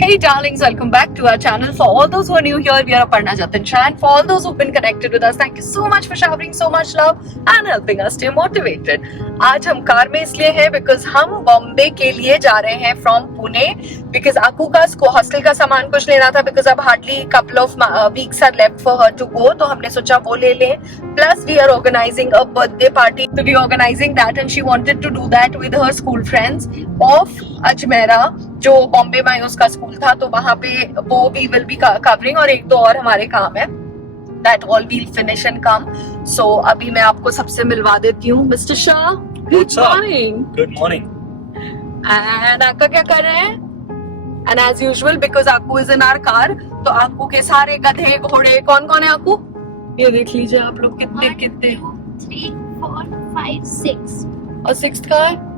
Hey darlings, welcome back to our channel. For all those who are new here, we are Aparna Jatin Shah, and for all those who've been connected with us, thank you so much for showering so much love and helping us stay motivated. आज हम car में इसलिए हैं because हम बॉम्बे के लिए जा रहे हैं from पुणे because आपू का हॉस्टल का सामान कुछ लेना था because अब hardly couple of weeks are left for her to go, तो हमने सोचा वो ले लें. Plus we are organizing a birthday party, to be organizing that, and she wanted to do that with her school friends of Ajmera, जो बॉम्बे में उसका school था, तो वहाँ पे वो भी विल बी कवरिंग, और एक दो और हमारे काम है. That all we'll finish and come. So अभी मैं आपको सबसे मिलवा देती हूँ. Mr. Shah, good morning. Good morning. And आपका क्या कर रहे हैं? And as usual, because आपको is in our car, तो आपको के सारे गधे घोड़े कौन कौन है आपको? ये देख लीजिए आप लोग कितने 1, 2, 3, 4, 5, 6. और 6th का है?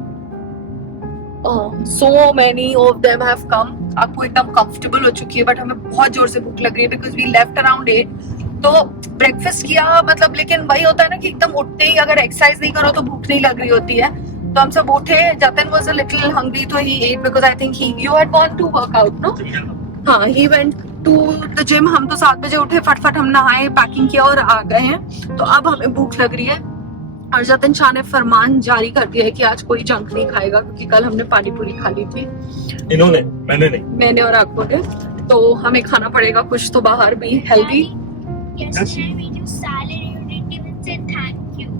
So many of them have come. आपको एकदम कंफर्टेबल हो चुकी है, बट हमें बहुत जोर से भूख लग रही है because we left around 8. तो ब्रेकफास्ट किया, मतलब, लेकिन वही होता है ना कि एकदम उठते ही अगर एक्सरसाइज नहीं करो तो भूख नहीं लग रही होती है. तो हम सब उठे. Jatin was a little hungry, तो he ate because I think you had gone to work out, no? हाँ, he went to the gym. हम तो 7 बजे उठे, फटफट हम नहाए, पैकिंग किया और आ गए हैं. तो अब हमें भूख लग रही है और जतिन शाह ने फरमान जारी कर दिया है कि आज कोई जंक नहीं खाएगा, क्योंकि कल हमने पानी पूरी खा ली थी. इन्होंने, मैंने नहीं. मैंने और आपको ने. तो हमें खाना पड़ेगा कुछ तो बाहर भी healthy. Yesterday we do salad. You didn't even say thank you.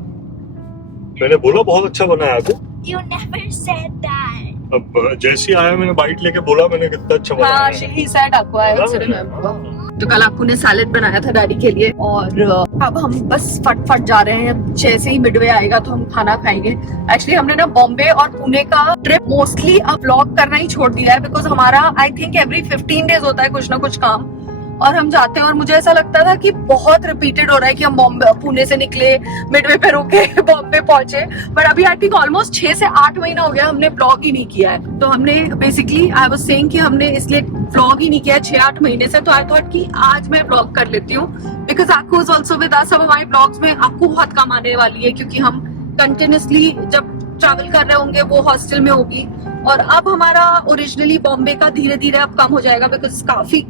मैंने बोला बहुत अच्छा बना है आपको. You never said that. अब जैसे ही आया मैंने बाइट लेके बोला मैंने कितना अच्छा बनाया हाँ, है. ही सेड आपको आया उससे रिमेंबर. तो कल आपको ने सैलेड बनाया था डैडी के लिए, और अब हम बस फटफट जा रहे हैं. जैसे ही मिडवे आएगा तो हम खाना खाएंगे. एक्चुअली हमने ना बॉम्बे और पुणे का ट्रिप मोस्टली अब व्लॉग करना ही छोड़ दिया है, बिकॉज हमारा आई थिंक एवरी 15 डेज होता है कुछ ना कुछ काम, और हम जाते हैं. और मुझे ऐसा लगता था कि बहुत रिपीटेड हो रहा है कि हम बॉम्बे पुणे से निकले, मिडवे पे रुके, बॉम्बे पहुंचे, बट अभी आई थिंक ऑलमोस्ट 6 से 8 महीना हो गया हमने ब्लॉग ही नहीं किया है. तो हमने बेसिकली आई वाज सेइंग कि हमने इसलिए ब्लॉग ही नहीं किया है 6-8 महीने से. तो आई थॉट कि आज मैं ब्लॉग कर लेती हूँ, बिकॉज आपको इज ऑल्सो विद अस. अब हमारे ब्लॉग्स में आपको बहुत कम आने वाली है, क्योंकि हम कंटिन्यूसली जब ट्रैवल कर रहे होंगे वो हॉस्टल में होगी. और अब हमारा ओरिजिनली बॉम्बे का धीरे धीरे अब कम हो जाएगा, बिकॉज काफी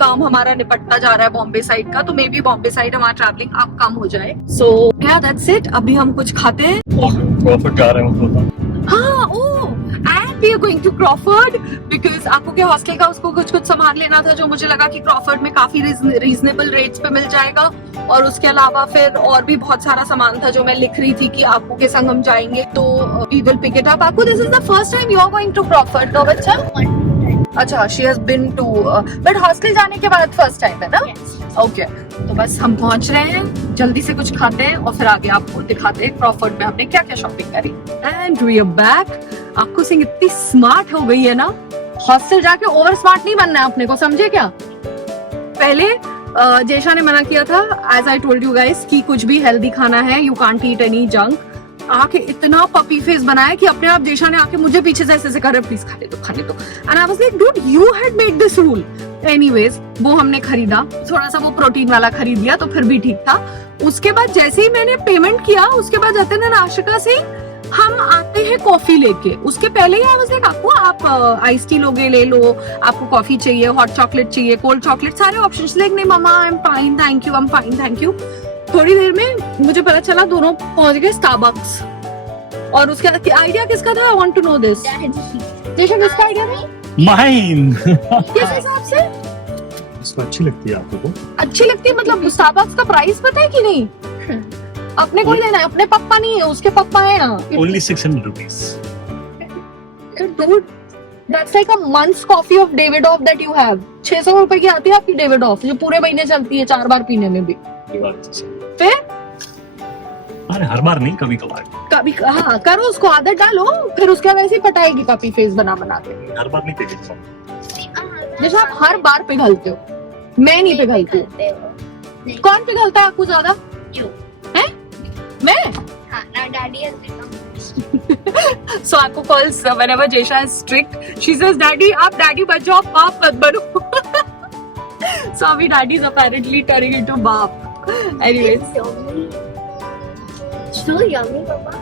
काम हमारा निपटता जा रहा है बॉम्बे साइड का. तो मे बी बॉम्बे साइड हमारा ट्रैवलिंग अब कम हो जाए. सो या दैट्स इट. अभी हम कुछ खाते हैं. क्रॉफर्ड जा रहे हैं. हाँ, oh, and we are going to Crawford because आपको के हॉस्टल का उसको कुछ सामान लेना था, जो मुझे लगा कि क्रॉफर्ड में काफी रीजनेबल रेट्स पे मिल जाएगा. और उसके अलावा फिर और भी बहुत सारा सामान था जो मैं लिख रही थी कि आपको के संग हम जाएंगे, तो we will pick it up. आपको this is the first time you are going to Crawford, no बच्चा? अच्छा, she has been to, but hostel जाने के बाद फर्स्ट टाइम है ना? ओके. तो बस हम पहुंच रहे हैं, जल्दी से कुछ खाते हैं और फिर आगे आपको दिखाते हैं क्रॉफर्ड में हमने क्या क्या शॉपिंग करी. And we are back. आपको सिंह इतनी स्मार्ट हो गई है ना, हॉस्टल जाके ओवर स्मार्ट नहीं बनना है अपने को, समझे क्या? पहले जेशा ने मना किया था, as I told you guys, कि कुछ भी हेल्दी खाना है, you can't eat any junk. आके इतना पपी फेस बनाया कि अपने आप जेशा ने आके मुझे पीछे से ऐसे कर रहा, प्लीज खाने दो खाने दो. And I was like, dude, you had made this rule. Anyways, वो हमने खरीदा, थोड़ा सा वो प्रोटीन वाला खरीद लिया, तो फिर भी ठीक था. उसके बाद जैसे ही मैंने पेमेंट किया, उसके बाद जाते ना आशिका से हम आते हैं कॉफी लेके. उसके पहले ही आई वाज लाइक, आपको आप आइस टी लोगे ले लो, आपको कॉफी चाहिए, हॉट चॉकलेट चाहिए, कोल्ड चॉकलेट, सारे ऑप्शंस. लाइक नहीं मम्मा, I am fine thank you, I am fine thank you. थोड़ी देर में मुझे पता चला दोनों पहुंच गए स्टारबक्स. और उसका आइडिया किसका था? I want to know this. Jesha, किसका आइडिया था? माइन. किस हिसाब से? इसको अच्छी लगती है आपको? अच्छी लगती है मतलब स्टारबक्स का प्राइस पता है कि नहीं? अपने को ही लेना है, अपने पापा नहीं है, उसके पापा है ना. Only 600 rupees. Dude, that's like a month's coffee of Davidoff that you have. 600 रुपए की आती है आपकी Davidoff, जो पूरे महीने चलती है 4 बार पीने में भी. फिर अरे हर बार नहीं, कभी कभार. कभी हाँ, करो, उसको आदत डालो, फिर उसके बाद ऐसे ही पटाएगी पपी फेस बना बना के. हर बार नहीं पीते. जैसे आप हर बार पिघलते हो, मैं नहीं पिघलती हूँ. कौन पिघलता है आपको ज्यादा? हैं? मैं? हाँ, now daddy has become. So आपको calls whenever Jesha is strict, she says, "Daddy, आप daddy बन जाओ, बाप मत बनो." So अभी daddy is apparently turning into बाप. Anyways, So yummy, papa.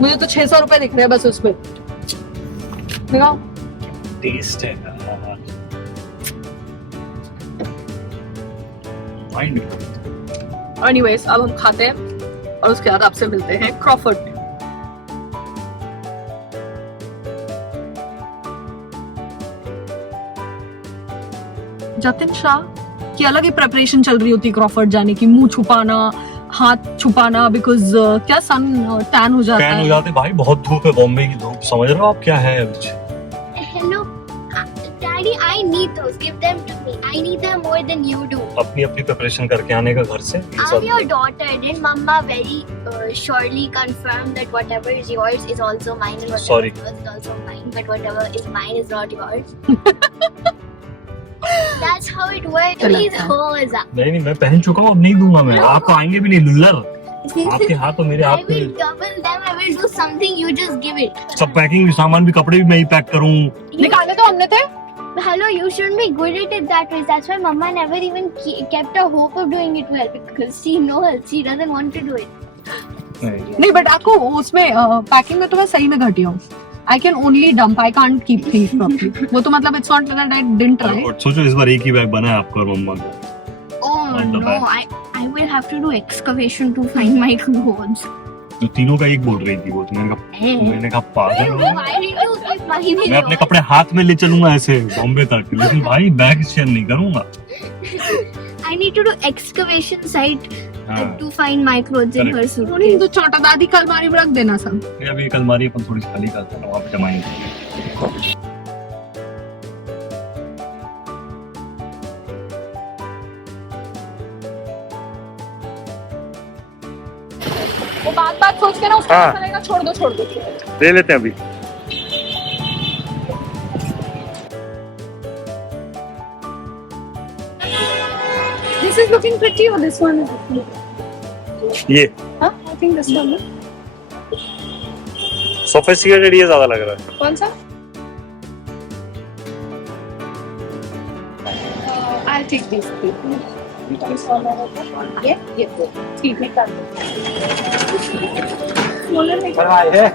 मुझे तो 600 रुपए दिख रहे हैं बस उसमें. दिखाओ. टेस्ट है. माइंड। एनीवेज अब हम खाते हैं और उसके बाद आपसे मिलते हैं क्रॉफर्ड में। जतिन शाह की अलग ही प्रेपरेशन चल रही होती है क्रॉफर्ड जाने की, मुंह छुपाना, हाथ छुपाना, बिकॉज क्या सन टैन हो जाता टैन हो है। जाते भाई, बहुत धूप है बॉम्बे की धूप, समझ रहे हो आप क्या है अभी। Hello, Daddy. I need those. Give them to me. I need them more than you do. अपनी अपनी प्रिपरेशन करके आने का घर से। I'm your daughter. Didn't Mama very surely confirm that whatever is yours is also mine, and whatever Sorry. is yours is also mine, but whatever is mine is not yours. That's how it works. चलो। Please hold up. नहीं मैं पहन चुका हूँ, अब नहीं दूंगा मैं। आप तो आएंगे भी नहीं लुल्लर, आपके हाथ तो मेरे I हाथ will में। double them. I will do something. You just give it. सब पैकिंग सामान भी, कपड़े भी मैं ही पैक करूँ। निकाले तो हमने थे। Hello, you shouldn't be good at it that way. That's why Mama never even kept a hope of doing it well, because she knows she doesn't want to do it. नहीं but आपको उसमें packing में तो मैं सही में घटी हूँ। I can only dump, I can't keep things properly. वो तो मतलब it's not that I didn't try. सोचो इस बार एक ही बैग बना है आपका और मम्मा का। Oh On the no, back. I will have to do excavation to find my clothes. जो तीनों का एक बोल रही थी वो, तो मैंने कहा पागल हो। Why did you give mine? मैं अपने कपड़े हाथ में ले चलूंगा ऐसे बॉम्बे तक, लेकिन भाई बैग शेयर नहीं करूंगा। I need to do excavation site हाँ। to find my clothes in her नहीं suitcase. तो छोटा दादी की अलमारी में रख देना सब। ये अभी एक अलमारी अपन थोड़ी सी खाली करते हैं, वहाँ पे जमाएंगे। वो बात सोच के ना उसको हाँ। ऐसा लगेगा छोड़ दो। ले लेते हैं अभी। This is looking pretty or this one is looking? ये Huh? I think this one. Sophisticated ये ज्यादा लग रहा है। कौन सा? I'll take these three. ये ठीक है कर दो। Smaller है।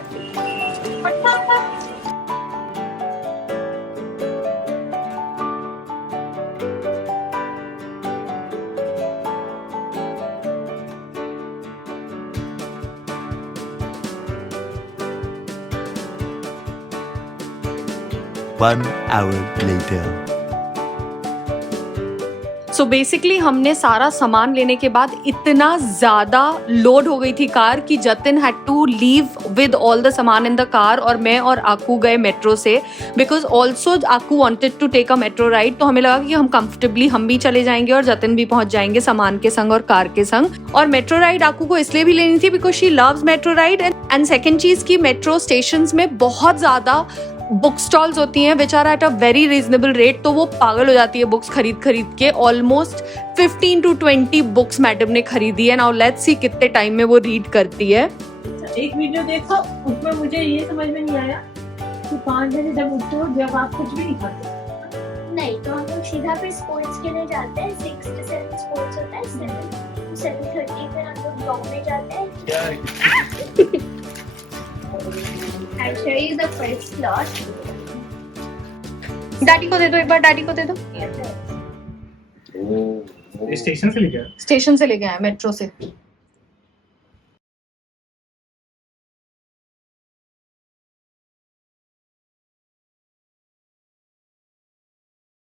One hour later. So basically हमने सारा सामान लेने के बाद इतना ज्यादा लोड हो गई थी कार कि Jatin had to leave with all the सामान इन द कार, और मैं और आकू गए मेट्रो से, because also Aku wanted to take a metro ride. तो हमें लगा कि हम कंफर्टेबली हम भी चले जाएंगे और जतिन भी पहुंच जाएंगे सामान के संग और कार के संग। और मेट्रो राइड आकू को इसलिए भी लेनी थी because she loves metro ride, and second चीज की मेट्रो स्टेशन में बहुत ज्यादा बुक स्टॉल्स होती हैं which are at a very reasonable rate. तो वो पागल हो जाती है बुक्स खरीद के। ऑलमोस्ट 15 to 20 बुक्स मैडम ने खरीदी है। नाउ लेट्स सी कितने टाइम में वो रीड करती है। एक वीडियो देखो, उसमें मुझे ये समझ में नहीं आया कि 5 बजे जब उठते हो जब आप कुछ भी नहीं खाते। नहीं तो हम लोग सीधा फिर स्पोर्ट्स के लिए जाते हैं। 6 to 7 स्पोर्ट्स होता है। 7:30 फिर हम लोग ग्राउंड में जाते हैं। I'll show you the first slot. Daddy को दे दो एक बार, डैडी को दे दो। स्टेशन से लेके आया। स्टेशन से लेके आया मेट्रो से।